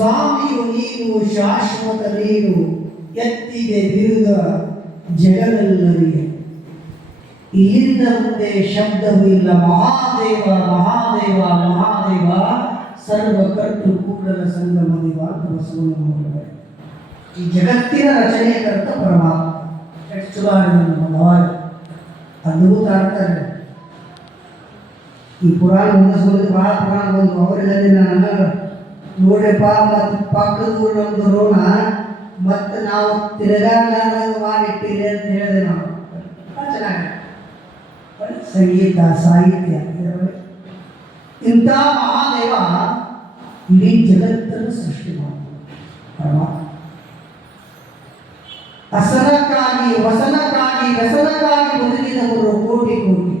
ಸ್ವಾಮಿಯು ನೀನು ಶಾಶ್ವತ ನೀರು ಎತ್ತಿದೆ ಬಿರುದ ಜಗದಲ್ಲರಿಯೇ ಇಲ್ಲಿಂದ ಮುಂದೆ ಶಬ್ದವೂ ಇಲ್ಲ. ಮಹಾದೇವ ಮಹಾದೇವ ಮಹಾದೇವ ಸರ್ವಕರ್ತೃ ಕೂಡಲ ಸಂಗಮದಿವ ಅಂತ ಬಸವಣ್ಣ ಹೇಳಿದ್ದಾರೆ. ಈ ಜಗತ್ತಿನ ರಚನೆಕರ್ತ ಪರಮಾತ್ಮ. ಅದ್ಭುತ ಆಗ್ತಾರೆ. ಈ ಪುರಾಣ ಮುಗಿಸ್ಬೋದು ಭಾಳ ಪುರಾಣ ಬಂದು ಅವರಿಲ್ಲದೆ ನಾನು ನೋಡ್ರಪ್ಪ, ಮತ್ತು ಪಕ್ಕದ ಊರೊಂದು ರೋಣ, ಮತ್ತು ನಾವು ತಿರುಗಾಡ್ಲಾರ್ದಂಗೆ ಮಾಡಿಟ್ಟಿರಿ ಅಂತ ಹೇಳಿದೆ ನಾವು. ಚೆನ್ನಾಗಿ ಸಂಗೀತ, ಸಾಹಿತ್ಯ ಇಂಥ ಮಹಾದೇವ ಇಡೀ ಜಗತ್ತನ್ನು ಸೃಷ್ಟಿ ಮಾಡ್ತಾನೆ ಪರಮಾತ್ಮ. ವಸನಕ್ಕಾಗಿ ವ್ಯಸನಕ್ಕಾಗಿ ಬದುಕಿದವರು ಕೋಟಿ ಕೋಟಿ.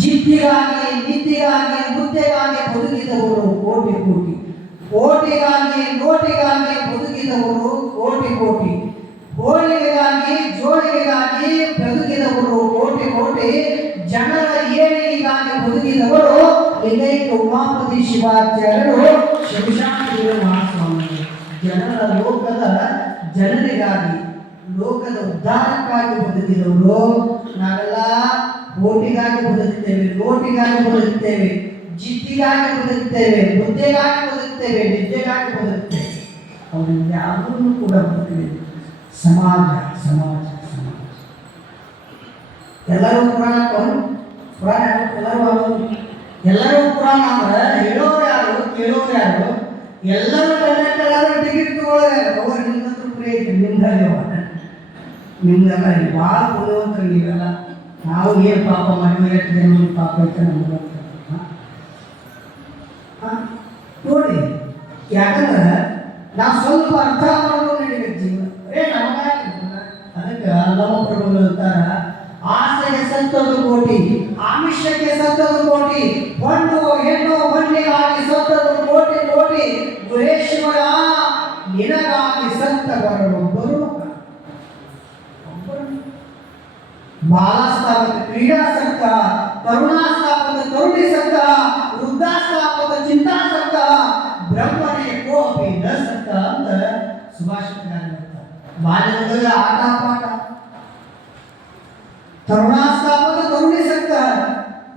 ಜಿದ್ದಿಗಾಗಿ, ನಿದ್ದೆಗಾಗಿ, ಮುದ್ದೆಗಾಗಿ ಬದುಕಿದವರು ಕೋಟಿ ಕೋಟಿ. ಓಟಿಗಾಗಿ ನೋಟಿಗಾಗಿ ಬದುಕಿದವರು ಕೋಟಿ ಕೋಟಿ. ಹೋಳಿಗೆಗಾಗಿ, ಜೋಳಿಗೆಗಾಗಿ ಬದುಕಿದವರು ಕೋಟಿ ಕೋಟಿ. ಜನರ ಏಳಿಗೆಗಾಗಿ ಬದುಕಿದವರು ಲಿಂಗೈಕ ಉಮಾಪತಿ ಶಿವಾಚಾರ್ಯರು ಶಿವಶಾಂತಿ ಮಹಾಸ್ವಾಮಿ. ಜನರ ಲೋಕದ ಜನರಿಗಾಗಿ, ಲೋಕದ ಉದ್ಧಾರಕ್ಕಾಗಿ ಬದುಕಿದವರು ನಾವೆಲ್ಲ ಓಟಿಗಾಗಿ ಬದುಕ್ತೇವೆ ಲೋಟಿಗಾಗಿ ಬದುಕ್ತೇವೆ, ಜಿದ್ದಿಗಾಗಿ ಮುದ್ದೆಗಾಗಿ ಬುದ್ಧಿಗಾಗಿ ಬದುಕ್ತೇವೆ ನಿದ್ದೆಗಾಗಿ ಬದುಕುತ್ತೇವೆ ಅವರು ಯಾವುದನ್ನು ಕೂಡ ಬದುಕಲಿಲ್ಲ ಸಮಾಜ ಸಮಾಜ ಸಮಾಜ. ಎಲ್ಲರೂ ಪುರಾಣ ಪುರಾಣ ಎಲ್ಲರೂ ಎಲ್ಲರೂ ಪುರಾಣ ಅಂದ್ರೆ ಹೇಳೋರು ಯಾರು, ಕೇಳೋರು ಯಾರು? ಎಲ್ಲರೂ ಎಲ್ಲರೂ ಟಿಕೆಟ್ ತಗೊಳ್ಳೋರು ಅವ್ರು ನಿಮ್ಮತ್ರ ಫ್ರೀ ಐತಿ ನಿಮ್ದಲ್ಲಿ ನಿಮ್ದೆಲ್ಲ ಭಾಳ ಪುಣ್ಯವಂತರು ನೀವೆಲ್ಲ. ನಾವು ಏನು ಪಾಪ ಮನೆ ಪಾಪ ಐತೆ ನಮ್ಗೆ? ನೋಡಿ. ಯಾಕಂದ್ರೆ ನಾವು ಸ್ವಲ್ಪ ಅರ್ಥ ಮಾಡ್ಕೊಂಡು ನಡಿಬೇಕು ಜೀವನ. ಏ, ನಮಗ ಅದಕ್ಕೆ ಅಲ್ಲಮ್ಮ ಪ್ರಭು ಅಂತಾರ ಆಸೆಗೆ ಸತ್ತದು ಕೋಟಿ, ಆಮಿಷಕ್ಕೆ ಸತ್ತದು ಕೋಟಿ ಹೊಣ್ಣು ಹೆಣ್ಣು ಹೊಣ್ಣಿಗಾಗಿ ಸತ್ತದು ಕೋಟಿ ಕೋಟಿ ಗುರೇಶ್ವರ ನಿನಗಾಗಿ ಸತ್ತವರೊಬ್ಬರು ಬಾಲಾಸ್ತಾಪಕ ಕ್ರೀಡಾಸಕ್ತ ಕರುಣಾಸ್ತಾಪಕ ಕರುಣಿಸಕ್ತ ವೃದ್ಧಾಸ್ತಾಪಕ ಚಿಂತಾಸಕ್ತ ಬ್ರಹ್ಮನೇ ಕೋಪಿ ನ ಸಕ್ತ ಅಂತ ಸುಭಾಷಿತಗಾರ ಹೇಳ್ತಾರೆ ಬಾಲ್ಯದಾಗ ಆಟ ಪಾಠ ತರುಣಾಸ್ತಾಪಕ ಕರುಣಿಸಕ್ತ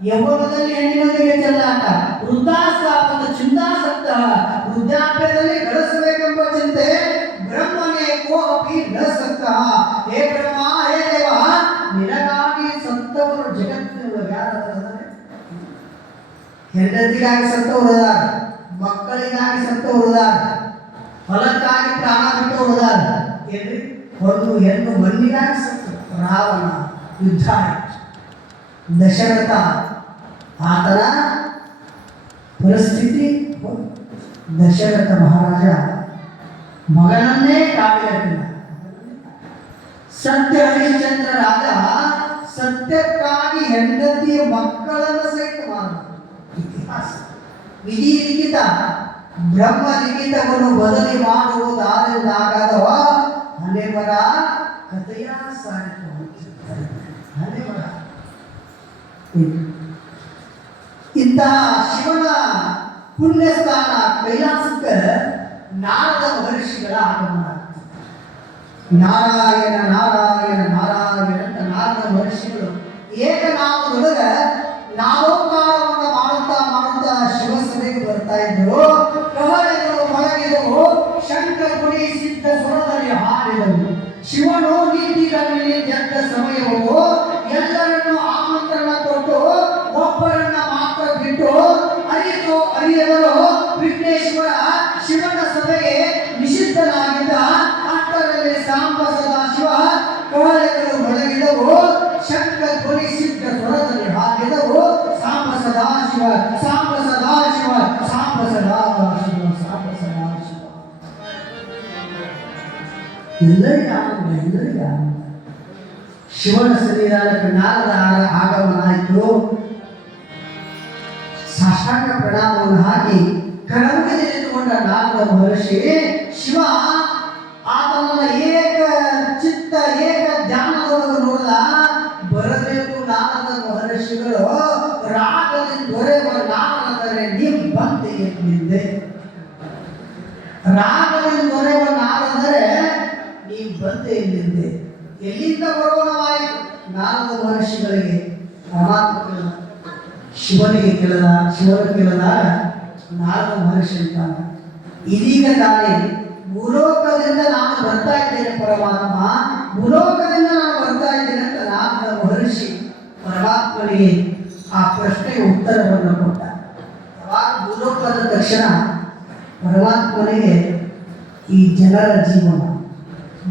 ಯೌವನದಲ್ಲಿ ಹೆಣ್ಣಿನೊಂದಿಗೆ ಚೆಲ್ಲಾಟ ವೃದ್ಧಾಸ್ತಾಪದ ಚಿಂತಾಸಕ್ತ ವೃದ್ಧಾಪ್ಯದಲ್ಲಿ ಗಳಿಸಬೇಕೆಂಬ ಚಿಂತೆ ಬ್ರಹ್ಮನೇ ಕೋಪಿ ನ ಸಕ್ತ ಹೇ ಬ್ರಹ್ಮ, ಹೇ ದೇವ, ನಿನಗಾಗಿ ಸತ್ತವರು ಜಗತ್ತಿನೊಳಗೆ ಯಾರಾದರೂ? ಹೆಂಡತಿಗಾಗಿ ಸತ್ತವರು ಅದಾರ ಮಕ್ಕಳಿಗಾಗಿ ಸತ್ತವರು ಅದಾರ ಹೊಲಕ್ಕಾಗಿ ಪ್ರಾಣ ಬಿಟ್ಟವರು ಅದಾರ ಏನ್ರಿ ಒಂದು ಹೆಣ್ಣು ಮಣ್ಣಿಗಾಗಿ ಸತ್ತು. ರಾವಣ ಯುದ್ಧ ದಶರಥ. ಆತನ ಪರಿಸ್ಥಿತಿ ದಶರಥ ಮಹಾರಾಜ ಮಗನನ್ನೇ ಕಾಡಿರಲಿಲ್ಲ. ಸತ್ಯ ಹರಿಶ್ಚಂದ್ರ ರಾಜ ಸತ್ಯಕ್ಕಾಗಿ ಹೆಂಡತಿಯ ಮಕ್ಕಳನ್ನು ಸಹಿತ ಇತಿಹಾಸ. ವಿಧಿ ಲಿಖಿತ. ಬ್ರಹ್ಮ ಲಿಖಿತವನ್ನು ಬದಲಿ ಮಾಡುವುದಾದ ಹಣೆಬರ ಕಥೆಯ ಸಾರಿತು ಇಂತಹ ಶಿವನ ಪುಣ್ಯಸ್ಥಾನ ಕೈಲಾಸಕ್ಕೆ ನಾರದ ಮಹರ್ಷಿಗಳ ಆಗಮನ ಆಗ್ತದೆ. ನಾರಾಯಣ ನಾರಾಯಣ ನಾರಾಯಣ ಶಿವನ ಶರೀರ ನಾರದ ಆಗಮನಾಯಿತು ಸಾಷ್ಟಾಂಗ ಪ್ರಣಾಮವನ್ನು ಹಾಕಿ ನಿಂತುಕೊಂಡ ನಾರದ ಮಹರ್ಷಿ, ಶಿವ ಆತನ ಏಕ ಚಿತ್ತ, ಏಕ ಧ್ಯಾನದೊಳಗೆ ನೋಡಿದ? ಬರಬೇಕು ನಾರದ ಮಹರ್ಷಿಗಳು. ರಾಗದಲ್ಲಿ ದೊರೆವ ನಾರದರೆ, ನೀವು ಬಂದೆ ನಿಂದೆ. ರಾಗದಿಂದ ದೊರೆಯುವ ನಾರದರೆ ಬಂದೆ ಇಲ್ಲಿಂದೆ ಎಲ್ಲಿಂದ ಬರೋಣವಾಯಿತು? ನಾರದ ಮಹರ್ಷಿಗಳಿಗೆ ಪರಮಾತ್ಮ ಶಿವನಿಗೆ ಕೇಳದ, ಶಿವನ ಕೇಳದಾಗ ನಾರದ ಮಹರ್ಷಿ ಅಂತಾನೆ ಇದೀಗ ತಾನೇ ಭೂಲೋಕದಿಂದ ನಾನು ಬರ್ತಾ ಇದ್ದೇನೆ ಪರಮಾತ್ಮ. ಭೂಲೋಕದಿಂದ ನಾನು ಬರ್ತಾ ಇದ್ದೇನೆ ಅಂತ ನಾರದ ಮಹರ್ಷಿ ಪರಮಾತ್ಮನಿಗೆ ಆ ಪ್ರಶ್ನೆಗೆ ಉತ್ತರವನ್ನು ಕೊಟ್ಟ. ಯಾವಾಗ ಭೂಲೋಕದ ತಕ್ಷಣ ಪರಮಾತ್ಮನಿಗೆ ಈ ಜನರ ಜೀವನ?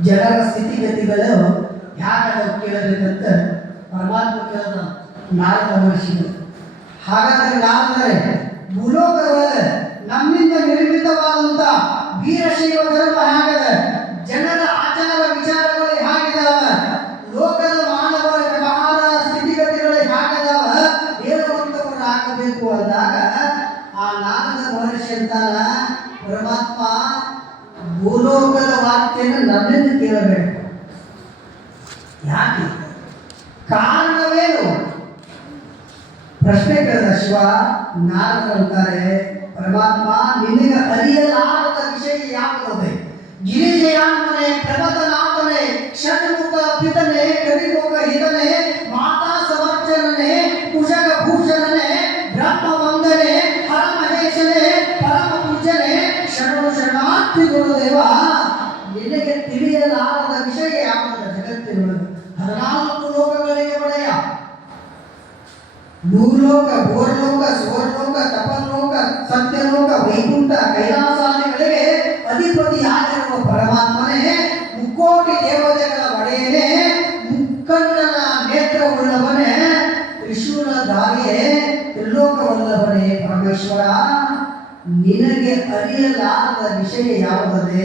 ಜನರ ಸ್ಥಿತಿಗತಿಗಳು ಯಾಕೆ ಕೇಳಬೇಕಂತ ಪರಮಾತ್ಮ ಕೇಳ ನಾರದ ಮಹರ್ಷಿಗಳು ಹಾಗಾದರೆ ನಾರದರೆ ಭೂಲೋಕದೊಳಗೆ ನಮ್ಮಿಂದ ನಿರ್ಮಿತವಾದಂಥ ವೀರಶೈವ ಧರ್ಮ ಹೇಗದ? ಜನರ ಆಚಾರ ವಿಚಾರಗಳು ಹೇಗಿದಾವ? ಲೋಕದ ಮಾನವರ ವ್ಯವಹಾರ ಸ್ಥಿತಿಗತಿಗಳು ಹೇಗಿದಾವ? ಹೇಳುವಂಥವ್ರು ಹಾಕಬೇಕು ಅಂದಾಗ ಆ ನಾರದ ಮಹರ್ಷಿ ಅಂತಾನ ಪರಮಾತ್ಮ ಭೂಲೋಕದ ವಾರ್ತೆಯನ್ನು ನನ್ನಿಂದ ಕೇಳಬೇಕು. ಯಾಕೆ? ಕಾರಣವೇನು? ಪ್ರಶ್ನೆ ಕೇಳಿದ ಶಿವ, ನಾರದರು ಅಂತಾರೆ ಪರಮಾತ್ಮ ನಿನಗೆ ಅರಿಯಲಾರದ ವಿಷಯ ಯಾವುದೇ? ಗಿರಿಜಯಾತ್ಮನೆ ಪ್ರಮದನಾಥನೆ ಷಣ್ಮುಖ ಪಿತನೆ ಕರಿಮುಖ ಹಿತನೆ, ಮಾತಾ ಸಮರ್ಚನನೆ ಕುಶಗ ಭೂಷಣನೆ ಬ್ರಹ್ಮ ವಂದನೆ ಹರ ಮಹೇಶನೆ ಪರಮ ಪೂಜನೆ ಶರಣು ಶರಣಾರ್ಥಿ ಗುರುದೇವ ನಿನಗೆ ತಿಳಿಯಲಾರದ ವಿಷಯ ಯಾವುದ ಜಗತ್ತಿನೊಳಗೆ? ಹದಿನಾಲ್ಕು ಲೋಕಗಳಿಗೆ ಒಡೆಯ. ಭೂಲೋಕ ಭೋರ್ಲೋಕ, ಸ್ವರ್ಲೋಕ, ತಪಲೋಕ, ಸತ್ಯಲೋಕ, ವೈಕುಂಠ, ಕೈಲಾಸಾದಿಗಳಿಗೆ ಅಧಿಪತಿಯಾಗಿರುವ ಪರಮಾತ್ಮನೇ, ಮುಕ್ಕೋಟಿ ದೇವತೆಗಳ ಒಡೆಯನೇ ಮುಕ್ಕಣ್ಣನ ನೇತ್ರವುಳ್ಳವನೇ ತ್ರಿಶೂಲಧಾರಿಯೇ ತ್ರಿಲೋಕವಲ್ಲವನೇ ಪರಮೇಶ್ವರ. ನಿನಗೆ ಅರಿಯಲಾರದ ವಿಷಯ ಯಾವುದೇ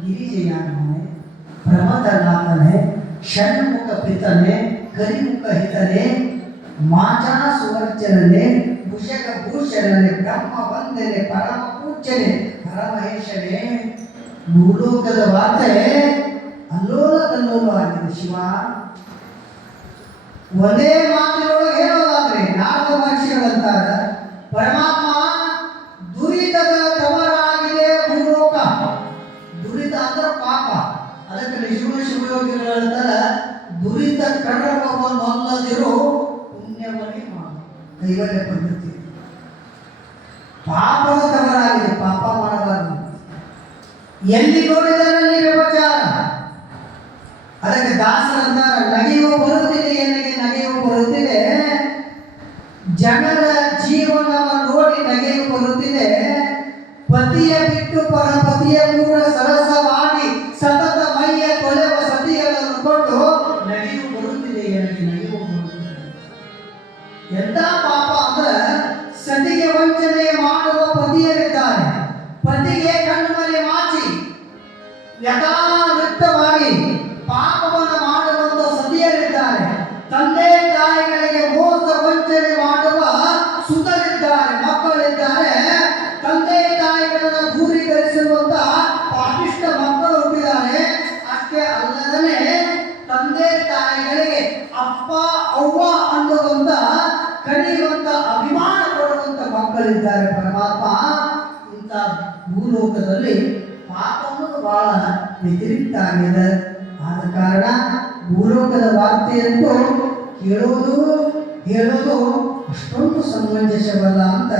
ಗಿರಿಜಯಾನವನೇ ಪ್ರಮದನಾಥನೇ ಷಣ್ಮುಖ ಪಿತನೆ, ಕರಿಮುಖ ಹಿತನೆ ಮಾಜಾ ಸುವರ್ಚನನೆ ಭುಷಗ ಭೂಷಣನೆ ಬ್ರಹ್ಮ ವಂದನೆ ಪರಮ ಪೂಜನೆ ಪರಮಹೇಶನೇ. ಭೂಲೋಕದ ವಾರ್ತೆ ಅಲ್ಲೋಲ ಕಲ್ಲೋಲ ಶಿವ. ಒಂದೇ ಮಾತಿನೊಳಗೆ ಹೇಳೋದಾದ್ರೆ ನಾಲ್ಕು ಮಹರ್ಷಿಗಳಂತಾರ ಜನರ ಜೀವನವನ್ನು ನೋಡಿ ನಗೆಯು ಬರುತ್ತಿದೆ. ಪತಿಯ ಬಿಟ್ಟು ಪರಪತಿಯ ಕೇಳೋದು ಹೇಳೋದು ಅಷ್ಟೊಂದು ಸಮಂಜಸವಲ್ಲ ಅಂತ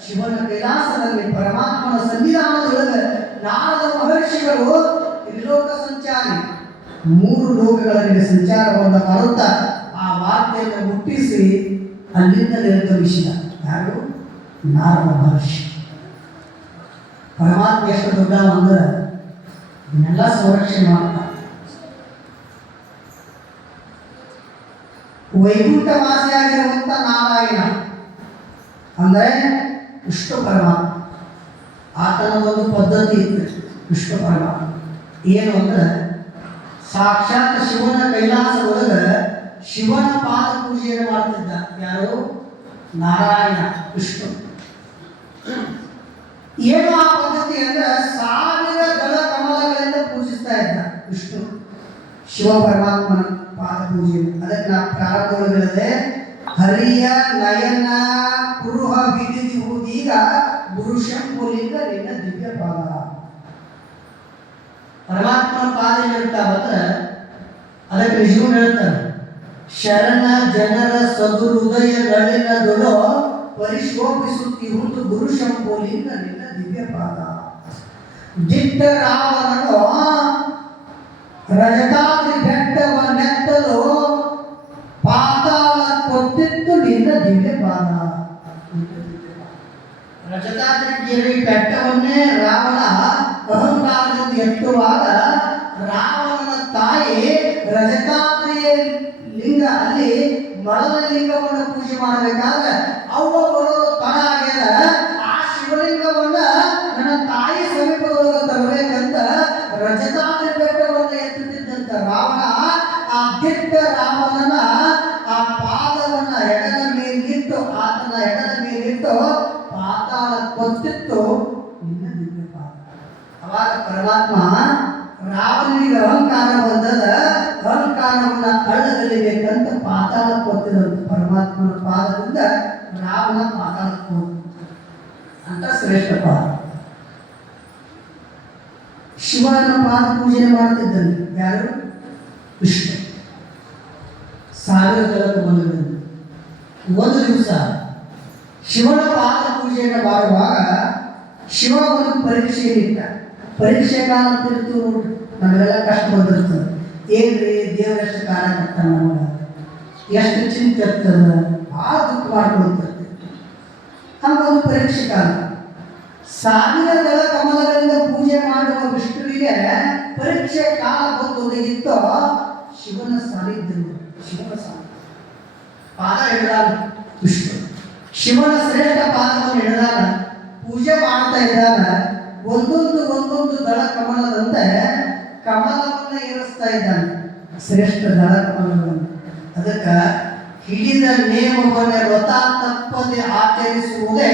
ಶಿವನ ಕೈಲಾಸದಲ್ಲಿ ಪರಮಾತ್ಮನ ಸನ್ನಿಧಾನದೊಳಗೆ ನಾರದ ಮಹರ್ಷಿಗಳು ತ್ರಿಲೋಕ ಸಂಚಾರಿ, ಮೂರು ಲೋಕಗಳಲ್ಲಿ ಸಂಚಾರವನ್ನು ಮಾಡುತ್ತಾ ಆ ವಾರ್ತೆಯನ್ನು ಮುಟ್ಟಿಸಿ ಅಲ್ಲಿಂದ ನಿರ್ಗಮಿಸಿದ. ಯಾರು? ನಾರದ ಮಹರ್ಷಿ. ಪರಮಾತ್ಮ ಎಷ್ಟು ದೊಡ್ಡ ಅಂದ್ರೆ, ಇದನ್ನೆಲ್ಲ ಸಂರಕ್ಷಣೆ ಮಾಡ್ತಾನೆ ವೈಕುಂಠವಾಸಿಯಾಗಿರುವಂತ ನಾರಾಯಣ. ಅಂದರೆ ವಿಷ್ಣು ಪರಮಾತ್ಮ. ಆತನ ಒಂದು ಪದ್ಧತಿ ಇತ್ತು ವಿಷ್ಣು ಪರಮಾತ್ಮ. ಏನು ಅಂದ್ರೆ ಸಾಕ್ಷಾತ್ ಶಿವನ ಕೈಲಾಸ ಒಳಗೆ ಶಿವನ ಪಾದ ಪೂಜೆಯನ್ನು ಮಾಡ್ತಿದ್ದ. ಯಾರು? ನಾರಾಯಣ, ವಿಷ್ಣು. ಏನು ಆ ಪದ್ಧತಿ ಅಂದ್ರೆ ಸಾವಿರ ದಳ ಕಮಲಗಳಿಂದ ಪೂಜಿಸ್ತಾ ಇದ್ದ ವಿಷ್ಣು. ಶಿವ ಪರಮಾತ್ಮನ ಪಾದ ಪೂಜೆ ಅದಕ್ಕೆ ನಾ ಪ್ರಾರಂಭದೊಳಗೆ ಹರಿಯ ನಯನ ಕುರುಹ ವಿಧಿದಿ ಹೂದೀಗ ಶಂಭುಲಿಂಗ ನಿನ್ನ ದಿವ್ಯ ಪಾದ. ಪರಮಾತ್ಮನ ಪಾದ ಇರ್ತಾವಂದ್ರೆ ಅದಕ್ಕೆ ನಿಜವೂ ಹೇಳ್ತಾನೆ ಶರಣ ಜನರ ಸದು ಸದುಹೃದಯಗಳಿನದೊಳು ಪರಿಶೋಭಿಸುತ್ತಿರುವುದು ಗುರು ಶಂಭೋಲಿಂಗ ನಿನ್ನ ದಿವ್ಯ ಪಾದ. ದಿಟ್ಟ ರಾವಣನು ರಜತಾದ್ರಿ ರಜತಾದ್ರಿಗಿರಿ ಬೆಟ್ಟವನ್ನೇ ರಾವಣ ಅಹಂಕಾರದಿಂದ ಎತ್ತುವಾಗ ರಾವಣನ ತಾಯಿ ರಜತಾದ್ರಿಯ ಲಿಂಗ ಅಲ್ಲಿ ಮರದ ಲಿಂಗವನ್ನು ಪೂಜೆ ಮಾಡಬೇಕಾದ್ರೆ ಅವ್ವ ಬರೋದು ಆಗ್ಯದ. ಆ ಶಿವಲಿಂಗವನ್ನ ನನ್ನ ತಾಯಿ ಸಮೀಪದೊಳಗೆ ತರಬೇಕಂತ ರಜತಾದ್ರಿ ಬೆಟ್ಟವನ್ನು ಎತ್ತುತ್ತಿದ್ದಂತ ರಾವಣ ಆ ದಿಟ್ಟ ರಾವಣನ ಆ ಪಾದವನ್ನ ಎಡದ ಮೇಲಿಟ್ಟು ಆತನ ಎಡದ ಮೇಲಿಟ್ಟು ಪಾತಾಳ ಕೊತ್ತಿತ್ತು ನಿನ್ನ ಪಾದ ಅವಾಗ ಪರಮಾತ್ಮ ರಾವಣನಿಗೆ ಅಹಂಕಾರ ಬಂದದ. ಅಹಂಕಾರವನ್ನ ಕಳ್ಳದಲ್ಲಿಬೇಕಂತ ಪಾತಾಳ ಕೊತ್ತಿದಂತ ಪರಮಾತ್ಮನ ಪಾದದಿಂದ ರಾವಣ ಪಾತಾಳ ಹೋದ ಅಂತ ಶ್ರೇಷ್ಠ ಪಾದ. ಶಿವನ ಪಾದ ಪೂಜೆ ಮಾಡ್ತಿದ್ದನು ಯಾರು? ವಿಷ್ಣು ಸಾವಿರ ಜಲಕ್ಕೆ ಬಂದಿದ್ದನು ಒಂದು ದಿವಸ ಶಿವನ ಪಾದ ಪೂಜೆಯನ್ನು ಮಾಡುವಾಗ ಶಿವ ಒಂದು ಪರೀಕ್ಷೆಯಲ್ಲಿಟ್ಟ ಪರೀಕ್ಷೆ ಕಾಲ ತಿರುತು ನೋಡ್ರಿ. ನಮಗೆಲ್ಲ ಕಷ್ಟ ಬಂದಿರ್ತದೆ. ಏನ್ರಿ ದೇವರಷ್ಟು ಕಾಲ ಕೊಡ್ತಾನ ನಮಗೆ? ಎಷ್ಟು ಚಿಂತೆ ಇರ್ತದ? ಭಾಳ ದುಃಖ ಮಾಡ್ಕೊಳ್ತಿರ್ತದೆ ಹಂಗೊಂದು ಪರೀಕ್ಷೆ ಕಾಲ. ಸಾವಿರ ದಳ ಕಮಲಗಳಿಂದ ಪೂಜೆ ಮಾಡುವ ವಿಷ್ಣುವಿಗೆ ಪರೀಕ್ಷೆ ಕಾಲ ಬಂದು ಒದಗಿತ್ತು ಶಿವನ ಸಾಲಿದ್ದರು ಶಿವನ ಸಾಲ ಪಾದ ವಿಷ್ಣು ಶಿವನ ಶ್ರೇಷ್ಠ ಪಾದವನ್ನು ಹಿಡಿದಾನ ಪೂಜೆ ಮಾಡ್ತಾ ಇದ್ದಾನ ಒಂದೊಂದು ಒಂದೊಂದು ದಳ ಕಮಲದಂತೆ ಕಮಲವನ್ನ ಏರಿಸ್ತಾ ಇದ್ದಾನೆ. ಶ್ರೇಷ್ಠ ದಳ ಕಮಲವನ್ನು. ಅದಕ್ಕೆ ಹಿಡಿದ ನೇಮವನ್ನು ವ್ರತ ತಪ್ಪದೆ ಆಚರಿಸುವುದೇ